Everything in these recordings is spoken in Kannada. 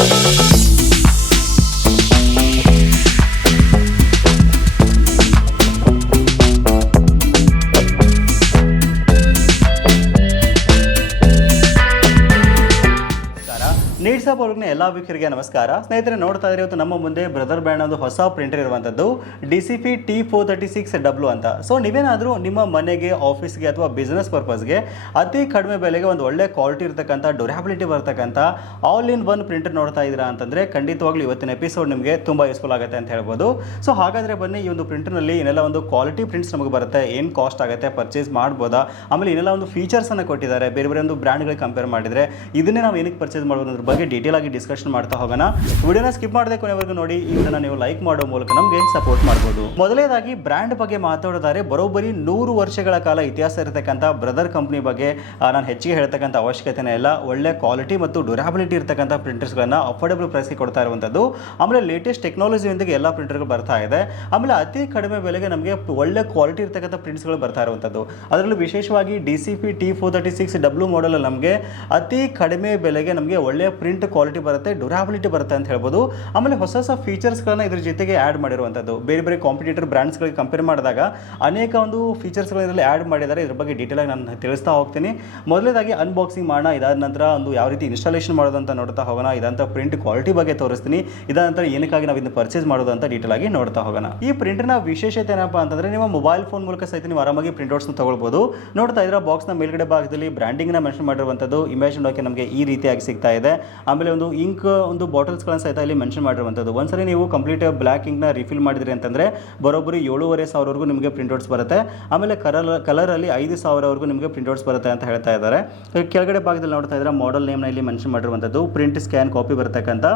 ನಮಸ್ಕಾರ ಆಪ್ ಅವ್ರಿಗೆ ಎಲ್ಲ ವೀಕ್ಷರಿಗೆ ನಮಸ್ಕಾರ. ಸ್ನೇಹಿತರೆ, ನೋಡ್ತಾ ಇದ್ರೆ ಇವತ್ತು ನಮ್ಮ ಮುಂದೆ ಬ್ರದರ್ ಬ್ರ್ಯಾಂಡ್ ಒಂದು ಹೊಸ ಪ್ರಿಂಟರ್ ಇರುವಂಥದ್ದು D C P T four thirty six W ಅಂತ. ಸೊ ನೀವೇನಾದರೂ ನಿಮ್ಮ ಮನೆಗೆ ಆಫೀಸ್ಗೆ ಅಥವಾ ಬಿಸ್ನೆಸ್ ಪರ್ಪಸ್ಗೆ ಅತಿ ಕಡಿಮೆ ಬೆಲೆಗೆ ಒಂದು ಒಳ್ಳೆ ಕ್ವಾಲಿಟಿ ಇರತಕ್ಕಂಥ ಡ್ಯೂರಾಬಿಲಿಟಿ ಬರ್ತಕ್ಕಂಥ ಆಲ್ ಇನ್ ಒನ್ ಪ್ರಿಂಟರ್ ನೋಡ್ತಾ ಇದ್ದೀರಾ ಅಂತಂದರೆ ಖಂಡಿತವಾಗ್ಲೂ ಇವತ್ತಿನ ಎಪಿಸೋಡ್ ನಿಮಗೆ ತುಂಬ ಯೂಸ್ಫುಲ್ ಆಗುತ್ತೆ ಅಂತ ಹೇಳ್ಬೋದು. ಸೊ ಹಾಗಾದರೆ ಬನ್ನಿ, ಈ ಒಂದು ಪ್ರಿಂಟರ್ನಲ್ಲಿ ಏನೆಲ್ಲ ಒಂದು ಕ್ವಾಲಿಟಿ ಪ್ರಿಂಟ್ಸ್ ನಮಗೆ ಬರುತ್ತೆ. ಏನು ಕಾಸ್ಟ್ ಆಗುತ್ತೆ ಪರ್ಚೇಸ್ ಮಾಡ್ಬೋದಾ? ಆಮೇಲೆ ಏನೆಲ್ಲ ಒಂದು ಫೀಚರ್ಸನ್ನು ಕೊಟ್ಟಿದ್ದಾರೆ. ಬೇರೆ ಬೇರೆ ಒಂದು ಬ್ರ್ಯಾಂಡ್ಗಳಿಗೆ ಕಂಪೇರ್ ಮಾಡಿದರೆ, ಇದನ್ನೇ ನಾವು ಏನಕ್ಕೆ ಪರ್ಚೇಸ್ ಮಾಡ್ಬೋದು ಅದ್ರ ಬಗ್ಗೆ ಡೀಟೇಲ್ ಆಗಿ ಡಿಸ್ಕಷನ್ ಮಾಡ್ತಾ ಹೋಗೋಣ. ವಿಡಿಯೋನ ಸ್ಕಿಪ್ ಮಾಡದೆ ಕೊನೆವರೆಗೂ ನೋಡಿ, ಈ ನೀವು ಲೈಕ್ ಮಾಡೋ ಮೂಲಕ ನಮಗೆ ಸಪೋರ್ಟ್ ಮಾಡ್ಬೋದು. ಮೊದಲನೇದಾಗಿ ಬ್ರ್ಯಾಂಡ್ ಬಗ್ಗೆ ಮಾತಾಡೋದಾದ್ರೆ, ಬರೋಬ್ಬರಿ ನೂರು ವರ್ಷಗಳ ಕಾಲ ಇತಿಹಾಸ ಇರತಕ್ಕಂಥ ಬ್ರದರ್ ಕಂಪ್ನಿ ಬಗ್ಗೆ ನಾನು ಹೆಚ್ಚಿಗೆ ಹೇಳ್ತಕ್ಕಂಥ ಅವಶ್ಯಕತೆನೇ ಇಲ್ಲ. ಒಳ್ಳೆ ಕ್ವಾಲಿಟಿ ಮತ್ತು ಡ್ಯೂರಾಬಿಲಿಟಿ ಇರತಕ್ಕಂಥ ಪ್ರಿಂಟರ್ಸ್ಗಳನ್ನು ಅಫೋರ್ಡೆಬಲ್ ಪ್ರೈಸ್ಗೆ ಕೊಡ್ತಾ ಇರುವಂಥದ್ದು. ಆಮೇಲೆ ಲೇಟೆಸ್ಟ್ ಟೆಕ್ನಾಲಜಿಯೊಂದಿಗೆ ಎಲ್ಲ ಪ್ರಿಂಟರ್ಗಳು ಬರ್ತಾ ಇದೆ. ಆಮೇಲೆ ಅತಿ ಕಡಿಮೆ ಬೆಲೆಗೆ ನಮಗೆ ಒಳ್ಳೆ ಕ್ವಾಲಿಟಿ ಇರತಕ್ಕಂಥ ಪ್ರಿಂಟ್ಸ್ಗಳು ಬರ್ತಾ ಇರುವಂಥದ್ದು. ಅದರಲ್ಲೂ ವಿಶೇಷವಾಗಿ D C P T four thirty six W model ನಮಗೆ ಅತಿ ಕಡಿಮೆ ಬೆಲೆಗೆ ನಮಗೆ ಒಳ್ಳೆ ಪ್ರಿಂಟ್ ಕ್ವಾಲಿಟಿ ಬರುತ್ತೆ ಡ್ಯೂರಾಬಿಲಿಟಿ ಬರುತ್ತೆ ಅಂತ ಹೇಳ್ಬೋದು. ಆಮೇಲೆ ಹೊಸ ಹೊಸ ಫೀಚರ್ಸ್ಗಳನ್ನ ಇದ್ರ ಜೊತೆಗೆ ಆ್ಯಡ್ ಮಾಡಿರುವಂಥದ್ದು ಬೇರೆ ಬೇರೆ ಕಾಂಪಿಟೇಟರ್ ಬ್ರ್ಯಾಂಡ್ಸ್ಗಳಿಗೆ ಕಂಪೇರ್ ಮಾಡಿದಾಗ ಅನೇಕ ಒಂದು ಫೀಚರ್ಸ್ಗಳು ಇದರಲ್ಲಿ ಆ್ಯಡ್ ಮಾಡಿದ್ದಾರೆ. ಇದ್ರ ಬಗ್ಗೆ ಡೀಟೇಲ್ ಆಗಿ ನಾನು ತಿಳಿಸ್ತಾ ಹೋಗ್ತೀನಿ. ಮೊದಲೇದಾಗಿ ಅನ್ಬಾಕ್ಸಿಂಗ್ ಮಾಡೋಣ. ಇದಾದ ನಂತರ ಒಂದು ಯಾವ ರೀತಿ ಇನ್ಸ್ಟಾಲೇಷನ್ ಮಾಡೋದಂತ ನೋಡ್ತಾ ಹೋಗೋಣ. ಇದಂತ ಪ್ರಿಂಟ್ ಕ್ವಾಲಿಟಿ ಬಗ್ಗೆ ತೋರಿಸ್ತೀನಿ. ಇದಾದ ನಂತರ ಏನಕ್ಕಾಗಿ ನಾವು ಇದನ್ನು ಪರ್ಚೇಸ್ ಮಾಡೋದು ಅಂತ ಡೀಟೇಲ್ ಆಗಿ ನೋಡ್ತಾ ಹೋಗೋಣ. ಈ ಪ್ರಿಂಟರ್ನ ವಿಶೇಷತೆ ಏನಪ್ಪಾ ಅಂತಂದ್ರೆ ನಿಮ್ಮ ಮೊಬೈಲ್ ಫೋನ್ ಮೂಲಕ ಸಹಿತ ನೀವು ಆರಾಮಾಗಿ ಪ್ರಿಂಟ್ಔಟ್ಸ್ನ ತಗೊಳ್ಬೋದು. ನೋಡ್ತಾ ಇದ್ರೆ ಬಾಕ್ಸ್ನ ಮೇಲ್ಗಡೆ ಭಾಗದಲ್ಲಿ ಬ್ರ್ಯಾಂಡಿಂಗ್ನ ಮೆನ್ಷನ್ ಮಾಡಿರುವಂಥದ್ದು ಇಮೇಜ್ ನೋಡೋಕೆ ನಮಗೆ ಈ ರೀತಿಯಾಗಿ ಸಿಗ್ತಾ ಇದೆ. ಆಮೇಲೆ ಒಂದು ಇಂಕ್ ಒಂದು ಬಾಟಲ್ಸ್ಗಳನ್ನು ಸಹಿತ ಇಲ್ಲಿ ಮೆನ್ಷನ್ ಮಾಡಿರುವಂಥದ್ದು ಒಂದ್ಸರಿ ನೀವು ಕಂಪ್ಲೀಟ್ ಬ್ಲ್ಯಾಕ್ ಇಂಕ್ನ ರಿಫಿಲ್ ಮಾಡಿದ್ರಿ ಅಂತಂದ್ರೆ ಬರೋಬ್ಬರಿ ಏಳುವರೆ ಸಾವಿರವರೆಗೂ ನಿಮಗೆ ಪ್ರಿಂಟ್ಔಟ್ಸ್ ಬರುತ್ತೆ. ಆಮೇಲೆ ಕಲರ್ ಕಲರಲ್ಲಿ ಐದು ಸಾವಿರವರೆಗೂ ನಿಮಗೆ ಪ್ರಿಂಟ್ಔಟ್ಸ್ ಬರುತ್ತೆ ಅಂತ ಹೇಳ್ತಾ ಇದ್ದಾರೆ. ಕೆಳಗಡೆ ಭಾಗದಲ್ಲಿ ನೋಡ್ತಾ ಇದ್ರೆ ಮಾಡೆಲ್ ನೇಮ್ನ ಇಲ್ಲಿ ಮೆನ್ಷನ್ ಮಾಡಿರುವಂಥದ್ದು ಪ್ರಿಂಟ್ ಸ್ಕ್ಯಾನ್ ಕಾಪಿ ಬರ್ತಕ್ಕಂಥ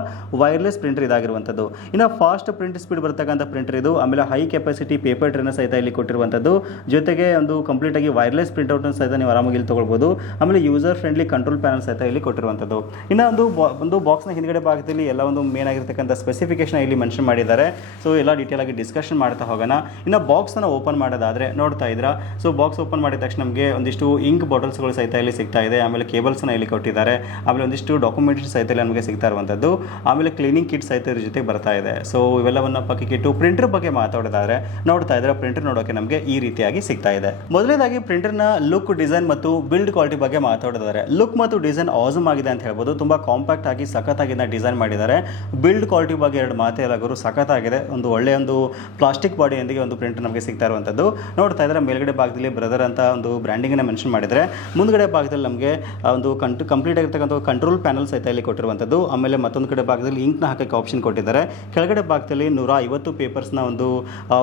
ವೈರ್ಲೆಸ್ ಪ್ರಿಂಟರ್ ಇದಾಗಿರುವಂಥದ್ದು ಇನ್ನು ಫಾಸ್ಟ್ ಪ್ರಿಂಟ್ ಸ್ಪೀಡ್ ಬರ್ತಕ್ಕಂಥ ಪ್ರಿಂಟರ್ ಇದು. ಆಮೇಲೆ ಹೈ ಕೆಪಾಸಿಟಿ ಪೇಪರ್ ಟ್ರೇನ ಸಹಿತ ಇಲ್ಲಿ ಕೊಟ್ಟಿರುವಂಥದ್ದು ಜೊತೆಗೆ ಒಂದು ಕಂಪ್ಲೀಟ್ ಆಗಿ ವೈರ್ಲೆಸ್ ಪ್ರಿಂಟ್ಔಟ್ ಸಹಿತ ನೀವು ಆರಾಮಾಗಿ ಇಲ್ಲಿ ತಗೊಳ್ಬೋದು. ಆಮೇಲೆ ಯೂಸರ್ ಫ್ರೆಂಡ್ಲಿ ಕಂಟ್ರೋಲ್ ಪ್ಯಾನಲ್ ಸಹಿತ ಇಲ್ಲಿ ಕೊಟ್ಟಿರುವಂಥದ್ದು ಇನ್ನೊಂದು ಬಾ- ಒಂದು ಬಾಕ್ಸ್ನ ಹಿಂದ್ಗಡೆ ಭಾಗದಲ್ಲಿ ಎಲ್ಲ ಒಂದು ಮೇನ್ ಆಗಿರ್ತಕ್ಕಂಥ ಸ್ಪೆಸಿಫಿಕೇಶನ್ ಇಲ್ಲಿ ಮೆನ್ಷನ್ ಮಾಡಿದ್ದಾರೆ. ಸೊ ಎಲ್ಲ ಡೀಟೇಲ್ ಆಗಿ ಡಿಸ್ಕಷನ್ ಮಾಡ್ತಾ ಹೋಗೋಣ. ಇನ್ನು ಬಾಕ್ಸನ್ನು ಓಪನ್ ಮಾಡೋದಾದ್ರೆ ನೋಡ್ತಾ ಇದ್ರ? ಸೊ ಬಾಕ್ಸ್ ಓಪನ್ ಮಾಡಿದ ತಕ್ಷಣ ನಮಗೆ ಒಂದಿಷ್ಟು ಇಂಕ್ ಬಾಟಲ್ಸ್ಗಳು ಸಹಿತ ಇಲ್ಲಿ ಸಿಗ್ತಾ ಇದೆ. ಆಮೇಲೆ ಕೇಬಲ್ಸ್ನ ಇಲ್ಲಿ ಕೊಟ್ಟಿದ್ದಾರೆ. ಆಮೇಲೆ ಒಂದಿಷ್ಟು ಡಾಕ್ಯುಮೆಂಟ್ಸ್ ಸಹಿತ ಇಲ್ಲಿ ನಮಗೆ ಸಿಗ್ತಾ ಇರುವಂಥದ್ದು. ಆಮೇಲೆ ಕ್ಲೀನಿಂಗ್ ಕಿಟ್ ಸಹಿತ ಇದ್ರ ಜೊತೆ ಬರ್ತಾ ಇದೆ. ಸೊ ಇವೆಲ್ಲವನ್ನ ಪಕ್ಕಕ್ಕಿಟ್ಟು ಪ್ರಿಂಟರ್ ಬಗ್ಗೆ ಮಾತಾಡೋದಾದ್ರೆ ನೋಡ್ತಾ ಇದ್ರೆ? ಪ್ರಿಂಟರ್ ನೋಡೋಕೆ ನಮಗೆ ಈ ರೀತಿಯಾಗಿ ಸಿಗ್ತಾ ಇದೆ. ಮೊದಲನೇದಾಗಿ ಪ್ರಿಂಟರ್ನ ಲುಕ್ ಡಿಸೈನ್ ಮತ್ತು ಬಿಲ್ಡ್ ಕ್ವಾಲಿಟಿ ಬಗ್ಗೆ ಮಾತಾಡೋದಾದ್ರೆ ಲುಕ್ ಮತ್ತು ಡಿಸೈನ್ ಆಸಮ್ ಆಗಿದೆ ಅಂತ ಹೇಳ್ಬೋದು. ತುಂಬಾ ಕಾಂಪ್ಯಾಕ್ಟ್ ಆಗಿ ಸಖತ್ತಾಗಿ ಡಿಸೈನ್ ಮಾಡಿದ್ದಾರೆ. ಬಿಲ್ಡ್ ಕ್ವಾಲಿಟಿ ಬಗ್ಗೆ ಎರಡು ಮಾತೇ ಇಲ್ಲ ಗುರು, ಸಖತ್ತಾಗಿದೆ. ಒಂದು ಒಳ್ಳೆಯ ಒಂದು ಪ್ಲಾಸ್ಟಿಕ್ ಬಾಡಿಯೊಂದಿಗೆ ಒಂದು ಪ್ರಿಂಟ್ ನಮಗೆ ಸಿಗ್ತಾ ಇರುವಂಥದ್ದು. ನೋಡ್ತಾ ಇದ್ರೆ ಮೇಲ್ಗಡೆ ಭಾಗದಲ್ಲಿ ಬ್ರದರ್ ಅಂತ ಒಂದು ಬ್ರ್ಯಾಂಡಿಂಗನ್ನ ಮೆನ್ಷನ್ ಮಾಡಿದರೆ, ಮುಂದ್ಗಡೆ ಭಾಗದಲ್ಲಿ ನಮಗೆ ಒಂದು ಕಂಟ್, ಕಂಪ್ಲೀಟ್ ಆಗಿರ್ತಕ್ಕಂಥ ಕಂಟ್ರೋಲ್ ಪ್ಯಾನಲ್ ಸಹಿತ ಇಲ್ಲಿ ಕೊಟ್ಟಿರುವಂಥದ್ದು. ಆಮೇಲೆ ಮತ್ತೊಂದು ಕಡೆ ಭಾಗದಲ್ಲಿ ಇಂಕ್ನ ಹಾಕೋಕ್ಕೆ ಆಪ್ಷನ್ ಕೊಟ್ಟಿದ್ದಾರೆ. ಕೆಳಗಡೆ ಭಾಗದಲ್ಲಿ ನೂರ ಐವತ್ತು ಪೇಪರ್ಸ್ನ ಒಂದು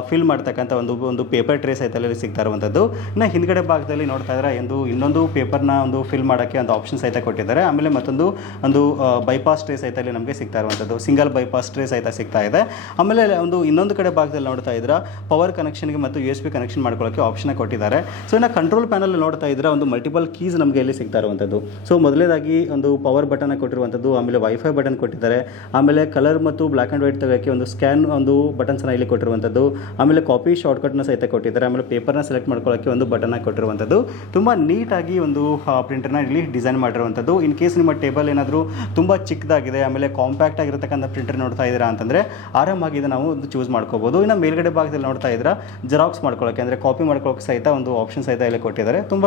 ಫಿಲ್ ಮಾಡ್ತಕ್ಕಂಥ ಒಂದು ಒಂದು ಪೇಪರ್ ಟ್ರೇ ಸಹಿತ ಇಲ್ಲಿ ಸಿಗ್ತಾ ಇರುವಂಥದ್ದು. ಇನ್ನು ಹಿಂದ್ಗಡೆ ಭಾಗದಲ್ಲಿ ನೋಡ್ತಾ ಇದ್ದಾರೆ ಒಂದು ಇನ್ನೊಂದು ಪೇಪರ್ನ ಒಂದು ಫಿಲ್ ಮಾಡೋಕ್ಕೆ ಒಂದು ಆಪ್ಷನ್ ಸಹಿತ ಕೊಟ್ಟಿದ್ದಾರೆ. ಆಮೇಲೆ ಮತ್ತೊಂದು, ಒಂದು ಬೈಪಾಸ್ ಟ್ರೇಸ್ ಸಹಿತ ಇಲ್ಲಿ ನಮಗೆ ಸಿಗ್ತಾ ಇರುವಂಥದ್ದು? ಸಿಂಗಲ್ ಬೈಪಾಸ್ ಟ್ರೇಸ್ ಸಹಿತ ಸಿಗ್ತಾ ಇದೆ. ಆಮೇಲೆ ಒಂದು ಇನ್ನೊಂದು ಕಡೆ ಭಾಗದಲ್ಲಿ ನೋಡ್ತಾ ಇದ್ರೆ ಪವರ್ ಕನೆಕ್ಷನ್ಗೆ ಮತ್ತು ಯು ಎಸ್ ಬಿ ಕನೆಕ್ಷನ್ ಮಾಡ್ಕೊಳ್ಳೋಕ್ಕೆ ಆಪ್ಷನ್ ಕೊಟ್ಟಿದ್ದಾರೆ. ಸೊ ಇನ್ನು ಕಂಟ್ರೋಲ್ ಪ್ಯಾನಲ್ ನೋಡ್ತಾ ಇದ್ರೆ ಒಂದು ಮಲ್ಟಿಪಲ್ ಕೀಸ್ ನಮಗೆ ಇಲ್ಲಿ ಸಿಗ್ತಾ ಇರುವಂಥದ್ದು. ಸೊ ಮೊದಲನೇದಾಗಿ ಒಂದು ಪವರ್ ಬಟನ್ ಕೊಟ್ಟಿರುವಂಥದ್ದು, ಆಮೇಲೆ ವೈಫೈ ಬಟನ್ ಕೊಟ್ಟಿದ್ದಾರೆ. ಆಮೇಲೆ ಕಲರ್ ಮತ್ತು ಬ್ಲ್ಯಾಕ್ ಆ್ಯಂಡ್ ವೈಟ್ ತೆಗೋಕ್ಕೆ ಒಂದು ಸ್ಕ್ಯಾನ್ ಒಂದು ಬಟನ್ಸ್ನ ಇಲ್ಲಿ ಕೊಟ್ಟಿರುವಂಥದ್ದು. ಆಮೇಲೆ ಕಾಪಿ ಶಾರ್ಟ್ಕಟ್ನ ಸಹಿತ ಕೊಟ್ಟಿದ್ದಾರೆ. ಆಮೇಲೆ ಪೇಪರ್ನ ಸೆಲೆಕ್ಟ್ ಮಾಡ್ಕೊಳ್ಳೋಕ್ಕೆ ಒಂದು ಬಟನ್ನ ಕೊಟ್ಟಿರುವಂಥದ್ದು. ತುಂಬ ನೀಟಾಗಿ ಒಂದು ಪ್ರಿಂಟರ್ನ ಇಲ್ಲಿ ಡಿಸೈನ್ ಮಾಡಿರುವಂಥದ್ದು. ಇನ್ ಕೇಸ್ ನಿಮ್ಮ ಟೇಬಲ್ ಏನಾದರೂ ತುಂಬ ಚಿಕ್ಕದಾಗಿದೆ, ಆಮೇಲೆ ಕಾಂಪ್ಯಾಕ್ಟ್ ಆಗಿರತಕ್ಕಂಥ ಪ್ರಿಂಟರ್ ನೋಡ್ತಾ ಇದ್ದೀರಾ ಅಂತಂದರೆ, ಆರಾಮಾಗಿ ಇದು ನಾವು ಚೂಸ್ ಮಾಡ್ಕೋಬೋದು. ಇನ್ನು ಮೇಲ್ಗಡೆ ಭಾಗದಲ್ಲಿ ನೋಡ್ತಾ ಇದ್ದೀರಾ ಜೆರಾಕ್ಸ್ ಮಾಡ್ಕೊಳ್ಳೋಕೆ ಅಂದರೆ ಕಾಪಿ ಮಾಡ್ಕೊಳ್ಳೋಕೆ ಸಹಿತ ಒಂದು ಆಪ್ಷನ್ ಸಹಿತ ಇಲ್ಲಿ ಕೊಟ್ಟಿದ್ದಾರೆ. ತುಂಬ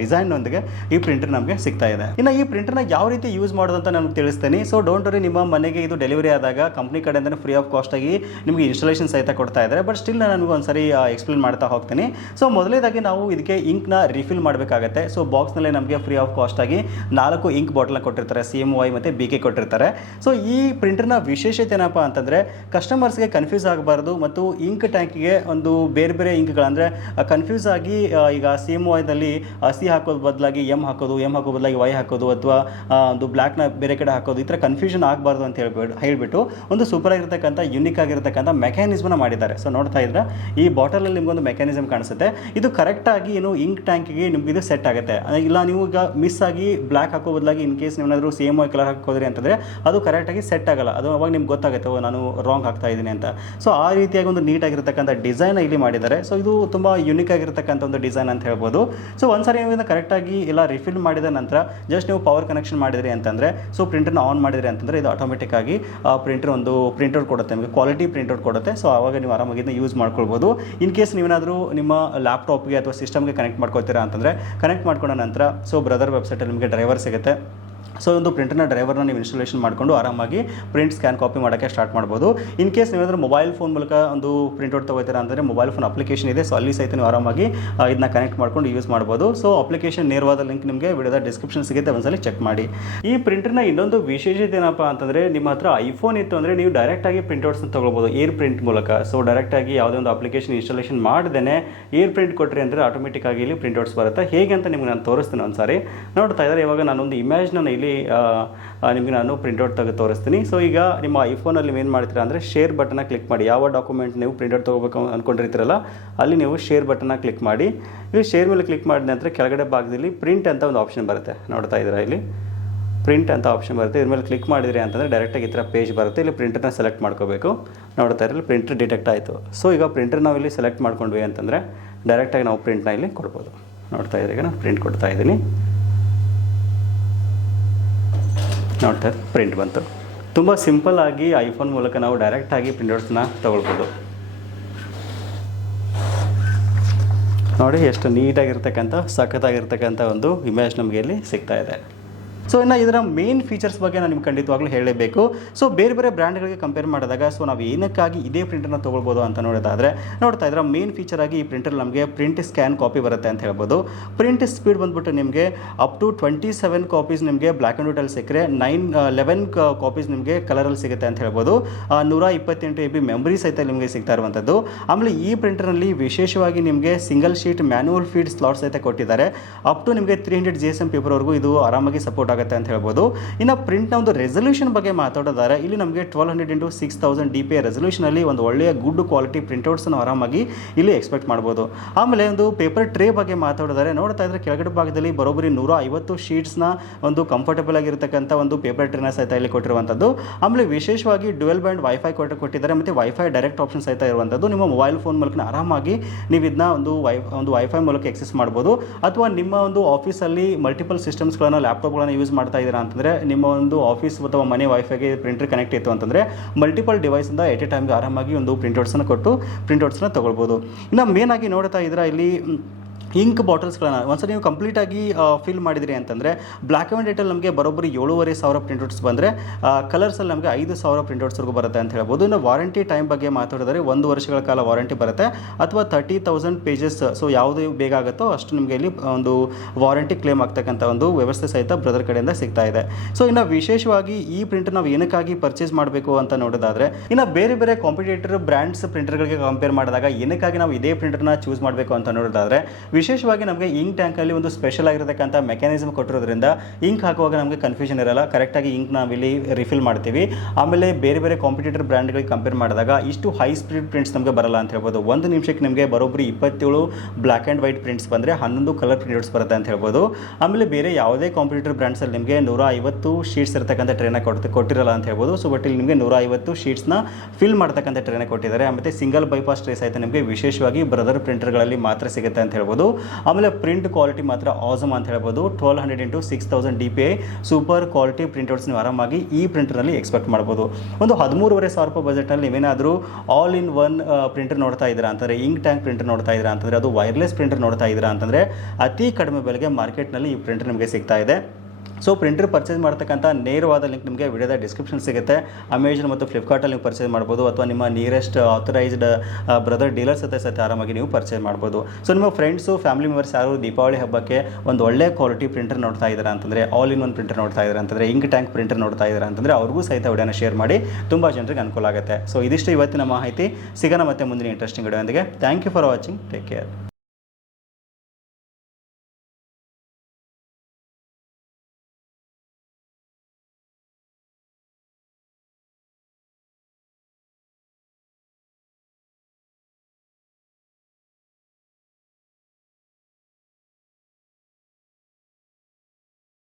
ಡಿಸೈನ್ ಡಿಸೈನ್ನೊಂದಿಗೆ ಈ ಪ್ರಿಂಟರ್ ನಮಗೆ ಸಿಗ್ತಾ ಇದೆ. ಇನ್ನು ಈ ಪ್ರಿಂಟರ್ನ ಯಾವ ರೀತಿ ಯೂಸ್ ಮಾಡೋದು ಅಂತ ನಾನು ತಿಳಿಸ್ತೀನಿ. ಸೊ ಡೋಂಟ್ ವರಿ ನಿಮ್ಮ ಮನೆಗೆ ಇದು ಡೆಲಿವರಿ ಆದಾಗ ಕಂಪ್ನಿ ಕಡೆಯಿಂದ ಫ್ರೀ ಆಫ್ ಕಾಸ್ಟ್ ಆಗಿ ನಿಮಗೆ ಇನ್ಸ್ಟಾಲೇಷನ್ ಸಹಿತ ಕೊಡ್ತಾ ಇದ್ದಾರೆ. ಬಟ್ ಸ್ಟಿಲ್ ನಾನು ನಿಮಗೆ ಒಂದ್ಸರಿ ಎಕ್ಸ್ಪ್ಲೇನ್ ಮಾಡ್ತಾ ಹೋಗ್ತೀನಿ. ಸೊ ಮೊದಲೇದಾಗಿ ನಾವು ಇದಕ್ಕೆ ಇಂಕ್ನ ರಿಫಿಲ್ ಮಾಡಬೇಕಾಗತ್ತೆ. ಸೊ ಬಾಕ್ಸ್ನಲ್ಲಿ ನಮಗೆ ಫ್ರೀ ಆಫ್ ಕಾಸ್ಟ್ ಆಗಿ ನಾಲ್ಕು ಇಂಕ್ ಬಾಟಲ್ ಕೊಟ್ಟಿರ್ತಾರೆ. ಸಿ ಎಂ ವೈ ಮತ್ತು ಬಿ ಕೆ ಕೊಟ್ಟಿರ್ತಾರೆ. ಸೊ ಈ ಪ್ರಿಂಟರ್ನ ವಿಶೇಷತೆ ಏನಪ್ಪ ಅಂತಂದರೆ ಕಸ್ಟಮರ್ಸ್ಗೆ ಕನ್ಫ್ಯೂಸ್ ಆಗಬಾರ್ದು ಮತ್ತು ಇಂಕ್ ಟ್ಯಾಂಕಿಗೆ ಒಂದು ಬೇರೆ ಬೇರೆ ಇಂಕ್ಗಳಂದರೆ ಕನ್ಫ್ಯೂಸ್ ಆಗಿ ಈಗ ಸಿ ಎಂ ವೈನಲ್ಲಿ ಸಿ ಹಾಕೋದು ಬದಲಾಗಿ ಎಂ ಹಾಕೋದು ಎಂ ಹಾಕೋ ಬದಲಾಗಿ ವೈ ಹಾಕೋದು ಅಥವಾ ಒಂದು ಬ್ಲ್ಯಾಕ್ನ ಬೇರೆ ಕಡೆ ಹಾಕೋದು, ಈ ಥರ ಕನ್ಫ್ಯೂಷನ್ ಆಗಬಾರ್ದು ಅಂತ ಹೇಳ್ಬಿಟ್ಟು ಹೇಳಿಬಿಟ್ಟು ಒಂದು ಸೂಪರ್ ಆಗಿರ್ತಕ್ಕಂಥ ಯುನಿಕ್ ಆಗಿರ್ತಕ್ಕಂಥ ಮೆಕ್ಯಾನಿಸಮ್ನ ಮಾಡಿದ್ದಾರೆ. ಸೊ ನೋಡ್ತಾ ಇದ್ರೆ, ಈ ಬಾಟಲಲ್ಲಿ ನಿಮಗೊಂದು ಮೆಕ್ಯಾನಿಸಮ್ ಕಾಣಿಸುತ್ತೆ. ಇದು ಕರೆಕ್ಟಾಗಿ ಏನು ಇಂಕ್ ಟ್ಯಾಂಕಿಗೆ ನಿಮ್ಗೆ ಇದು ಸೆಟ್ ಆಗುತ್ತೆ. ಇಲ್ಲ, ನೀವು ಈಗ ಮಿಸ್ ಆಗಿ ಬ್ಲ್ಯಾಕ್ ಹಾಕೋ ಬದಲಾಗಿ ಇನ್ ಕೇಸ್ ನೀವೇನಾದರೂ ಸೇಮ್ ಸೇಮ್ ಕಲರ್ ಹಾಕೋದ್ರಿ ಅಂತಂದರೆ ಅದು ಕರೆಕ್ಟಾಗಿ ಸೆಟ್ ಆಗಲ್ಲ. ಅದು ಅವಾಗ ನಿಮ್ಗೆ ಗೊತ್ತಾಗುತ್ತೆ, ಓ, ನಾನು ರಾಂಗ್ ಆಗ್ತಾ ಇದ್ದೀನಿ ಅಂತ. ಸೊ ಆ ರೀತಿಯಾಗಿ ಒಂದು ನೀಟಾಗಿರ್ತಕ್ಕಂಥ ಡಿಸೈನ್ ಇಲ್ಲಿ ಮಾಡಿದ್ದಾರೆ. ಸೊ ಇದು ತುಂಬ ಯುನಿಕ್ ಆಗಿರ್ತಕ್ಕಂಥ ಒಂದು ಡಿಸೈನ್ ಅಂತ ಹೇಳ್ಬೋದು. ಸೊ ಒಂದ್ಸರಿ ನೀವು ಇದನ್ನ ಕರೆಕ್ಟಾಗಿ ಎಲ್ಲ ರಿಫಿಲ್ ಮಾಡಿದ ನಂತರ ಜಸ್ಟ್ ನೀವು ಪವರ್ ಕನೆಕ್ಷನ್ ಮಾಡಿದ್ರಿ ಅಂತಂದರೆ ಸೊ ಪ್ರಿಂಟರ್ನ ಆನ್ ಮಾಡಿದ್ರಿ ಅಂತಂದರೆ ಇದು ಆಟೋಮೆಟಿಕ್ ಆಗಿ ಪ್ರಿಂಟರ್ ಒಂದು ಪ್ರಿಂಟೌಟ್ ಕೊಡುತ್ತೆ. ನಿಮಗೆ ಕ್ವಾಲಿಟಿ ಪ್ರಿಂಟೌಟ್ ಕೊಡುತ್ತೆ. ಸೊ ಆವಾಗ ನೀವು ಆರಾಮಾಗಿ ಇದನ್ನ ಯೂಸ್ ಮಾಡ್ಕೊಳ್ಬೋದು. ಇನ್ ಕೇಸ್ ನೀವೇನಾದರೂ ನಿಮ್ಮ ಲ್ಯಾಪ್ಟಾಪ್ಗೆ ಅಥವಾ ಸಿಸ್ಟಮ್ಗೆ ಕನೆಕ್ಟ್ ಮಾಡ್ಕೊತೀರಾ ಅಂತಂದರೆ ಕನೆಕ್ಟ್ ಮಾಡ್ಕೊಂಡ ನಂತರ ಸೊ ಬ್ರದರ್ ವೆಬ್ಸೈಟಲ್ಲಿ ನಿಮಗೆ ಡ್ರೈವರ್ ಸಿಗುತ್ತೆ. ಸೊ ಒಂದು ಪ್ರಿಂಟರ್ನ ಡ್ರೈವರ್ನ ನೀವು ಇನ್ಸ್ಟಾಲೇಷನ್ ಮಾಡಿಕೊಂಡು ಆರಾಮಾಗಿ ಪ್ರಿಂಟ್ ಸ್ಕ್ಯಾನ್ ಕಾಪಿ ಮಾಡೋಕ್ಕೆ ಸ್ಟಾರ್ಟ್ ಮಾಡ್ಬೋದು. ಇನ್ ಕೇಸ್ ನೀವೇನಾದ್ರೂ ಮೊಬೈಲ್ ಫೋನ್ ಮೂಲಕ ಒಂದು ಪ್ರಿಂಟ್ಔಟ್ ತೊಗೋತೀರಾ ಅಂದರೆ ಮೊಬೈಲ್ ಫೋನ್ ಅಪ್ಲಿಕೇಶನ್ ಇದೆ. ಸೊ ಅಲ್ಲಿ ಸಹಿತ ನೀವು ಆರಾಮಾಗಿ ಇದನ್ನ ಕನೆಕ್ಟ್ ಮಾಡ್ಕೊಂಡು ಯೂಸ್ ಮಾಡ್ಬೋದು. ಸೊ ಅಪ್ಲಿಕೇಶನ್ ನೇರವಾದ ಲಿಂಕ್ ನಿಮಗೆ ವಿಡಿಯೋದ ಡಿಸ್ಕ್ರಿಪ್ಷನ್ ಸಿಗುತ್ತೆ. ಒಂದ್ಸಲಿ ಚೆಕ್ ಮಾಡಿ. ಈ ಪ್ರಿಂಟರ್ನ ಇನ್ನೊಂದು ವಿಶೇಷತೆ ಏನಪ್ಪ ಅಂತಂದರೆ ನಿಮ್ಮ ಹತ್ರ ಐಫೋನ್ ಇತ್ತು ಅಂದರೆ ನೀವು ಡೈರೆಕ್ಟಾಗಿ ಪ್ರಿಂಟ್ಔಟ್ಸ್ನ ತೊಗೊಳ್ಬೋದು. ಏರ್ ಪ್ರಿಂಟ್ ಮೂಲಕ. ಸೊ ಡೈರೆಕ್ಟಾಗಿ ಯಾವುದೇ ಒಂದು ಅಪ್ಲಿಕೇಶನ್ ಇನ್ಸ್ಟಾಲೇಷನ್ ಮಾಡ್ದೇ ಏರ್ ಪ್ರಿಂಟ್ ಕೊಟ್ಟರೆ ಅಂದರೆ ಆಟೋಮೆಟಿಕ್ ಆಗಿ ಇಲ್ಲಿ ಪ್ರಿಂಟ್ಔಟ್ಸ್ ಬರುತ್ತೆ. ಹೇಗೆ ಅಂತ ನಿಮ್ಗೆ ನಾನು ತೋರಿಸ್ತೀನಿ ಒಂದ್ಸಾರಿ. ನೋಡ್ತಾ ಇದ್ದಾರೆ. ಇವಾಗ ನಾನೊಂದು ಇಮೇಜ್ನ ಇಲ್ಲಿ ಆ, ಆ, ನಿಮಗೆ ನಾನು ಪ್ರಿಂಟೌಟ್ ತೆಗೆದು ತೋರಿಸ್ತೀನಿ. ಸೊ ಈಗ ನಿಮ್ಮ ಐಫೋನಲ್ಲಿ ಏನು ಮಾಡ್ತೀರಾ ಅಂದರೆ ಶೇರ್ ಬಟನ್ನ ಕ್ಲಿಕ್ ಮಾಡಿ. ಯಾವ ಡಾಕ್ಯುಮೆಂಟ್ ನೀವು ಪ್ರಿಂಟೌಟ್ ತೊಗೋಬೇಕು ಅಂದ್ಕೊಂಡಿರ್ತೀರಲ್ಲ ಅಲ್ಲಿ ನೀವು ಶೇರ್ ಬಟನ್ನ ಕ್ಲಿಕ್ ಮಾಡಿ. ಇಲ್ಲಿ ಶೇರ್ ಮೇಲೆ ಕ್ಲಿಕ್ ಮಾಡಿದ ನಂತರ ಕೆಳಗಡೆ ಭಾಗದಲ್ಲಿ ಪ್ರಿಂಟ್ ಅಂತ ಒಂದು ಆಪ್ಷನ್ ಬರುತ್ತೆ. ನೋಡ್ತಾ ಇದ್ದೀರಾ ಇಲ್ಲಿ? ಪ್ರಿಂಟ್ ಅಂತ ಆಪ್ಷನ್ ಬರುತ್ತೆ. ಇದ್ರ ಮೇಲೆ ಕ್ಲಿಕ್ ಮಾಡಿದ್ರಿ ಅಂತಂದರೆ ಡೈರೆಕ್ಟಾಗಿ ಈ ಥರ ಪೇಜ್ ಬರುತ್ತೆ. ಇಲ್ಲಿ ಪ್ರಿಂಟರ್ನ ಸೆಲೆಕ್ಟ್ ಮಾಡ್ಕೋಬೇಕು. ನೋಡ್ತಾ ಇರಲಿ ಪ್ರಿಂಟರ್ ಡಿಟೆಕ್ಟ್ ಆಯಿತು. ಸೊ ಈಗ ಪ್ರಿಂಟರ್ ನಾವು ಇಲ್ಲಿ ಸೆಲೆಕ್ಟ್ ಮಾಡ್ಕೊಂಡ್ವಿ ಅಂತಂದರೆ ಡೈರೆಕ್ಟಾಗಿ ನಾವು ಪ್ರಿಂಟ್ನ ಇಲ್ಲಿ ಕೊಡ್ಬೋದು. ನೋಡ್ತಾ ಇದ್ದೀರಿ ನಾನು ಪ್ರಿಂಟ್ ಕೊಡ್ತಾ ಇದ್ದೀನಿ. ನೋಡ್ತಾ ಪ್ರಿಂಟ್ ಬಂತು. ತುಂಬ ಸಿಂಪಲ್ ಆಗಿ ಐಫೋನ್ ಮೂಲಕ ನಾವು ಡೈರೆಕ್ಟಾಗಿ ಪ್ರಿಂಟೌಟ್ಸ್ನ ತಗೊಳ್ಬೋದು. ನೋಡಿ, ಎಷ್ಟು ನೀಟಾಗಿರ್ತಕ್ಕಂಥ ಸಖತ್ತಾಗಿರ್ತಕ್ಕಂಥ ಒಂದು ಇಮೇಜ್ ನಮಗೆ ಇಲ್ಲಿ ಸಿಗ್ತಾ ಇದೆ. ಸೊ ಇನ್ನು ಇದರ ಮೇನ್ ಫೀಚರ್ಸ್ ಬಗ್ಗೆ ನಾನು ನಿಮ್ಗೆ ಖಂಡಿತವಾಗ್ಲೂ ಹೇಳಲೇಬೇಕು. ಸೊ ಬೇರೆ ಬೇರೆ ಬ್ರ್ಯಾಂಡ್ಗಳಿಗೆ ಕಂಪೇರ್ ಮಾಡಿದಾಗ ಸೊ ನಾವು ಏನಕ್ಕಾಗಿ ಇದೇ ಪ್ರಿಂಟರ್ನ ತೊಗೊಳ್ಬೋದು ಅಂತ ನೋಡೋದಾದರೆ, ನೋಡ್ತಾ ಇದ್ರೆ ಮೇನ್ ಫೀಚರ್ ಆಗಿ ಈ ಪ್ರಿಂಟರ್ ನಮಗೆ ಪ್ರಿಂಟ್ ಸ್ಕ್ಯಾನ್ ಕಾಪಿ ಬರುತ್ತೆ ಅಂತ ಹೇಳ್ಬೋದು. ಪ್ರಿಂಟ್ ಸ್ಪೀಡ್ ಬಂದ್ಬಿಟ್ಟು ನಿಮಗೆ up to twenty seven copies ನಿಮಗೆ ಬ್ಲ್ಯಾಕ್ ಆ್ಯಂಡ್ ವೈಟಲ್ಲಿ ಸಿಕ್ಕರೆ ನೈನ್ ಲೆವೆನ್ ಕಾಪೀಸ್ ನಿಮಗೆ ಕಲರಲ್ಲಿ ಸಿಗುತ್ತೆ ಅಂತ ಹೇಳ್ಬೋದು. ನೂರ ಇಪ್ಪತ್ತೆಂಟು ಎ ಬಿ ಮೆಮ್ರಿ ಸಹಿತ ನಿಮಗೆ ಸಿಗ್ತಾ ಇರುವಂಥದ್ದು. ಆಮೇಲೆ ಈ ಪ್ರಿಂಟರ್ನಲ್ಲಿ ವಿಶೇಷವಾಗಿ ನಿಮಗೆ single sheet manual feed slot ಸಹಿತ ಕೊಟ್ಟಿದ್ದಾರೆ. ಅಪ್ ಟು ನಿಮಗೆ three hundred G S M ಪೇಪರ್ವರೆಗೂ ಇದು ಆರಾಮಾಗಿ ಸಪೋರ್ಟ್ ಆಗುತ್ತೆ. ಅಂತ ಹೇಳ್ಬೋದು. ಇನ್ನು ಪ್ರಿಂಟ್ನ ಒಂದು ರೆಸಲ್ಯೂಷನ್ ಬಗ್ಗೆ ಮಾತಾಡೋದಾದ್ರೆ, ಇಲ್ಲಿ ನಮಗೆ twelve hundred into six thousand D P ರೆಸಲ್ಯೂಷನಲ್ಲಿ ಒಂದು ಒಳ್ಳೆಯ ಗುಡ್ ಕ್ವಾಲಿಟಿ ಪ್ರಿಂಟ್ಔಟ್ಸನ್ನು ಆರಾಮಾಗಿ ಇಲ್ಲಿ ಎಕ್ಸ್ಪೆಕ್ಟ್ ಮಾಡ್ಬೋದು. ಆಮೇಲೆ ಒಂದು ಪೇಪರ್ ಟ್ರೇ ಬಗ್ಗೆ ಮಾತಾಡೋದಾದ್ರೆ, ನೋಡ್ತಾ ಇದ್ರೆ ಕೆಳಗಡೆ ಭಾಗದಲ್ಲಿ ಬರೋಬ್ಬರಿ ನೂರ ಐವತ್ತು ಶೀಟ್ಸ್ನ ಒಂದು ಕಂಫರ್ಟಬಲ್ ಆಗಿರತಕ್ಕಂಥ ಒಂದು ಪೇಪರ್ ಟ್ರೇನ ಸಹಿತ ಇಲ್ಲಿ ಕೊಟ್ಟಿರುವಂಥದ್ದು. ಆಮೇಲೆ ವಿಶೇಷವಾಗಿ ಡ್ಯುವೆಲ್ ಬ್ಯಾಂಡ್ ವೈಫೈ ಕೊಟ್ಟು ಕೊಟ್ಟಿದ್ದಾರೆ, ಮತ್ತು ವೈಫೈ ಡೈರೆಕ್ಟ್ ಆಪ್ಷನ್ ಸಹಿತ ಇರುವಂಥದ್ದು. ನಿಮ್ಮ ಮೊಬೈಲ್ ಫೋನ್ ಮೂಲಕ ಆರಾಮಾಗಿ ನೀವು ಇದನ್ನ ಒಂದು ವೈ ಒಂದು ವೈಫೈ ಮೂಲಕ ಎಕ್ಸೆಸ್ ಮಾಡ್ಬೋದು. ಅಥವಾ ನಿಮ್ಮ ಒಂದು ಆಫೀಸಲ್ಲಿ ಮಲ್ಟಿಪಲ್ ಸಿಸ್ಟಮ್ಸ್ಗಳನ್ನು ಲ್ಯಾಪ್ಟಾಪ್ಗಳನ್ನು ಯೂಸ್ ಮಾಡ್ತಾ ಇದ್ದೀರಾ ಅಂತಂದರೆ ನಿಮ್ಮ ಒಂದು ಆಫೀಸ್ ಅಥವಾ ಮನೆ ವೈಫೈಗೆ ಪ್ರಿಂಟರ್ ಕನೆಕ್ಟ್ ಇತ್ತು ಅಂತಂದರೆ ಮಲ್ಟಿಪಲ್ ಡಿವೈಸಿಂದ ಎಟ್ ಎ ಟೈಮ್ಗೆ ಆರಾಮಾಗಿ ಒಂದು ಪ್ರಿಂಟ್ಔಟ್ಸನ್ನು ಕೊಟ್ಟು ಪ್ರಿಂಟ್ಔಟ್ಸ್ನ ತೊಗೊಳ್ಬೋದು. ಇನ್ನು ಮೇನಾಗಿ ನೋಡ್ತಾ ಇದ್ದೀರಾ ಇಲ್ಲಿ ಇಂಕ್ ಬಾಟಲ್ಸ್ಗಳನ್ನ. ಒಂದ್ಸರಿ ನೀವು ಕಂಪ್ಲೀಟಾಗಿ ಫಿಲ್ ಮಾಡಿದ್ರಿ ಅಂತಂದರೆ ಬ್ಲ್ಯಾಕ್ ಆ್ಯಂಡ್ ಅಲ್ಲಿ ನಮಗೆ ಬರೋಬ್ಬರಿ ಏಳುವರೆ ಸಾವಿರ ಪ್ರಿಂಟ್ಔಟ್ಸ್ ಬಂದರೆ ಕಲರ್ಸಲ್ಲಿ ನಮಗೆ ಐದು ಸಾವಿರ ಪ್ರಿಂಟ್ಔಟ್ಸ್ವರೆಗೂ ಬರುತ್ತೆ ಅಂತ ಹೇಳ್ಬೋದು. ಇನ್ನು ವಾರಂಟಿ ಟೈಮ್ ಬಗ್ಗೆ ಮಾತಾಡಿದರೆ ಒಂದು ವರ್ಷಗಳ ಕಾಲ ವಾರಂಟಿ ಬರುತ್ತೆ. ಅಥವಾ ತರ್ಟಿ ತೌಸಂಡ್ ಪೇಜಸ್ ಸೊ ಯಾವುದು ಬೇಗ ಆಗುತ್ತೋ ಅಷ್ಟು ನಿಮಗೆ ಇಲ್ಲಿ ಒಂದು ವಾರಂಟಿ ಕ್ಲೇಮ್ ಆಗ್ತಕ್ಕಂಥ ಒಂದು ವ್ಯವಸ್ಥೆ ಸಹಿತ ಬ್ರದರ್ ಕಡೆಯಿಂದ ಸಿಗ್ತಾ ಇದೆ. ಸೊ ಇನ್ನು ವಿಶೇಷವಾಗಿ ಈ ಪ್ರಿಂಟರ್ ನಾವು ಏನಕ್ಕಾಗಿ ಪರ್ಚೇಸ್ ಮಾಡಬೇಕು ಅಂತ ನೋಡೋದಾದ್ರೆ, ಇನ್ನು ಬೇರೆ ಬೇರೆ ಕಾಂಪಿಟೇಟರ್ ಬ್ರ್ಯಾಂಡ್ಸ್ ಪ್ರಿಂಟರ್ಗಳಿಗೆ ಕಂಪೇರ್ ಮಾಡಿದಾಗ ಏನಕ್ಕಾಗಿ ನಾವು ಇದೇ ಪ್ರಿಂಟರ್ನ ಚೂಸ್ ಮಾಡಬೇಕು ಅಂತ ನೋಡೋದಾದ್ರೆ ವಿಶೇಷವಾಗಿ ನಮಗೆ ಇಂಕ್ ಟ್ಯಾಂಕಲ್ಲಿ ಒಂದು ಸ್ಪೆಷಲ್ ಆಗಿರತಕ್ಕಂಥ ಮೆಕ್ಯಾನಿಸಮ್ ಕೊಟ್ಟಿರೋದ್ರಿಂದ ಇಂಕ್ ಹಾಕುವಾಗ ನಮಗೆ ಕನ್ಫ್ಯೂಷನ್ ಇರಲ್ಲ. ಕರೆಕ್ಟಾಗಿ ಇಂಕ್ ನಾವಿಲ್ಲಿ ರಿಫಿಲ್ ಮಾಡ್ತೀವಿ. ಆಮೇಲೆ ಬೇರೆ ಬೇರೆ ಕಾಂಪಿಟೇಟರ್ ಬ್ರ್ಯಾಂಡ್ಗಳಿಗೆ ಕಂಪೇರ್ ಮಾಡಿದಾಗ ಇಷ್ಟು ಹೈ ಸ್ಪೀಡ್ ಪ್ರಿಂಟ್ಸ್ ನಮಗೆ ಬರಲ್ಲ ಅಂತ ಹೇಳ್ಬೋದು. ಒಂದು ನಿಮಿಷಕ್ಕೆ ನಿಮಗೆ ಬರೋಬ್ಬರಿ ಇಪ್ಪತ್ತೇಳು ಬ್ಲ್ಯಾಕ್ ಆ್ಯಂಡ್ ವೈಟ್ ಪ್ರಿಂಟ್ಸ್ ಬಂದರೆ ಹನ್ನೊಂದು ಕಲರ್ ಪ್ರಿಂಟ್ಸ್ ಬರುತ್ತೆ ಅಂತ ಹೇಳ್ಬೋದು. ಆಮೇಲೆ ಬೇರೆ ಯಾವುದೇ ಕಾಂಪಿಟೇಟರ್ ಬ್ರ್ಯಾಂಡ್ಸಲ್ಲಿ ನಿಮಗೆ ನೂರ ಐವತ್ತು ಶೀಟ್ಸ್ ಇರತಕ್ಕಂಥ ಟ್ರೈನ ಕೊಟ್ಟು ಕೊಟ್ಟಿರಲ್ಲ ಅಂತ ಹೇಳ್ಬೋದು. ಸೊ ಬಟ್ ಇಲ್ಲಿ ನಿಮಗೆ ನೂರ ಐವತ್ತು ಶೀಟ್ಸ್ನ ಫಿಲ್ ಮಾಡ್ತಕ್ಕಂಥ ಟ್ರೈನ ಕೊಟ್ಟಿದ್ದಾರೆ. ಮತ್ತು ಸಿಂಗಲ್ ಬೈಪಾಸ್ ಟ್ರೇಸ್ ಆಯಿತು. ನಿಮಗೆ ವಿಶೇಷವಾಗಿ ಬ್ರದರ್ ಪ್ರಿಂಟರ್ಗಳಲ್ಲಿ ಮಾತ್ರ ಸಿಗುತ್ತೆ ಅಂತ ಹೇಳ್ಬೋದು. ಆಮೇಲೆ ಪ್ರಿಂಟ್ ಕ್ವಾಲಿಟಿ ಮಾತ್ರ ಆಸಮ್ ಅಂತ ಹೇಳ್ಬೋದು. Twelve hundred into six thousand D P I super quality printouts ನೀವು ಆರಾಮಾಗಿ ಈ ಪ್ರಿಂಟರ್ನಲ್ಲಿ ಎಕ್ಸ್ಪೆಕ್ಟ್ ಮಾಡ್ಬೋದು. ಒಂದು ಹದಿಮೂರುವರೆ ಸಾವಿರ ರೂಪಾಯಿ ಬಜೆಟ್ನಲ್ಲಿ ನೀವೇನಾದರೂ ಆಲ್ ಇನ್ ಒನ್ ಪ್ರಿಂಟರ್ ನೋಡ್ತಾ ಇದ್ದೀರಾ ಅಂತಂದರೆ ಇಂಕ್ ಟ್ಯಾಂಕ್ ಪ್ರಿಂಟರ್ ನೋಡ್ತಾ ಇದ್ದೀರಾ ಅಂತಂದರೆ, ಅದು ವೈರ್ಲೆಸ್ ಪ್ರಿಂಟರ್ ನೋಡ್ತಾ ಇದ್ದೀರಾ ಅಂತಂದರೆ, ಅತಿ ಕಡಿಮೆ ಬೆಲೆಗೆ ಮಾರ್ಕೆಟ್ನಲ್ಲಿ ಈ ಪ್ರಿಂಟರ್ ನಿಮಗೆ ಸಿಗ್ತಾ ಇದೆ. ಸೊ ಪ್ರಿಂಟರ್ ಪರ್ಚೇಸ್ ಮಾಡ್ತಕ್ಕಂಥ ನೇರವಾದ ಲಿಂಕ್ ನಿಮಗೆ ವಿಡಿಯೋದ ಡಿಸ್ಕ್ರಿಪ್ಷನ್ ಸಿಗುತ್ತೆ. ಅಮೆಜಾನ್ ಮತ್ತು ಫ್ಲಿಪ್ಕಾರ್ಟಲ್ಲಿ ನೀವು ಪರ್ಚೇಸ್ ಮಾಡ್ಬೋದು ಅಥವಾ ನಿಮ್ಮ ನಿಯರೆಸ್ಟ್ ಆಥರೈಸ್ಡ್ ಬ್ರದರ್ ಡೀಲರ್ಸ್ ಜೊತೆ ಸಹಿತ ಆರಾಮಾಗಿ ನೀವು ಪರ್ಚೇಸ್ ಮಾಡ್ಬೋದು. ಸೊ ನಿಮ್ಮ ಫ್ರೆಂಡ್ಸು ಫ್ಯಾಮಿಲಿ ಮೆಂಬರ್ಸ್ ಯಾರು ದೀಪಾವಳಿ ಹಬ್ಬಕ್ಕೆ ಒಂದು ಒಳ್ಳೆ ಕ್ವಾಲಿಟಿ ಪ್ರಿಂಟರ್ ನೋಡ್ತಾ ಇದ್ದಾರೆ ಅಂತಂದರೆ ಆಲ್ ಇನ್ ಒನ್ ಪ್ರಿಂಟರ್ ನೋಡ್ತಾ ಇದ್ದಾರೆ ಅಂತಂದರೆ ಇಂಕ್ ಟ್ಯಾಂಕ್ ಪ್ರಿಂಟರ್ ನೋಡ್ತಾ ಇದ್ದಾರೆ ಅಂತಂದರೆ ಅವ್ರಿಗೂ ಸಹಿತ ವಿಡಿಯೋನ ಶೇರ್ ಮಾಡಿ ತುಂಬ ಜನರಿಗೆ ಅನುಕೂಲ ಆಗುತ್ತೆ. ಸೊ ಇದಿಷ್ಟು ಇವತ್ತಿನ ಮಾಹಿತಿ. ಸಿಗೋಣ ಮತ್ತೆ ಮುಂದಿನ interesting ವಿಡಿಯೋಂದಿಗೆ. Thank you for watching take care